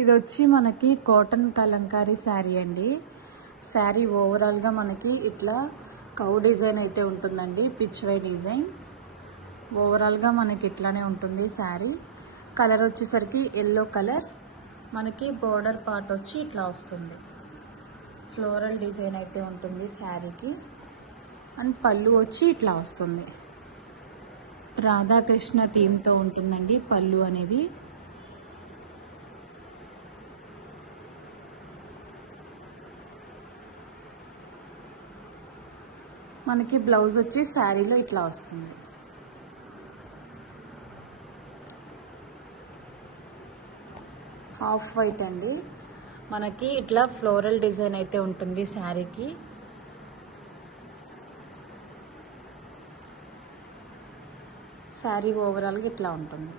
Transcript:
ఇది వచ్చి మనకి కాటన్ కలంకారీ శారీ అండి. శారీ ఓవరాల్గా మనకి ఇట్లా కౌ డిజైన్ అయితే ఉంటుందండి, పిచ్ వై డిజైన్. ఓవరాల్గా మనకి ఇట్లానే ఉంటుంది శారీ. కలర్ వచ్చేసరికి ఎల్లో కలర్. మనకి బోర్డర్ పార్ట్ వచ్చి ఇట్లా వస్తుంది, ఫ్లోరల్ డిజైన్ అయితే ఉంటుంది శారీకి. అండ్ పళ్ళు వచ్చి ఇట్లా వస్తుంది, రాధాకృష్ణ థీమ్తో ఉంటుందండి పళ్ళు అనేది. మనకి బ్లౌజ్ వచ్చి శారీలో ఇట్లా వస్తుంది. హాఫ్ వైట్ అండి. మనకి ఇట్లా ఫ్లోరల్ డిజైన్ అయితే ఉంటుంది శారీకి. శారీ ఓవరాల్గా ఇట్లా ఉంటుంది.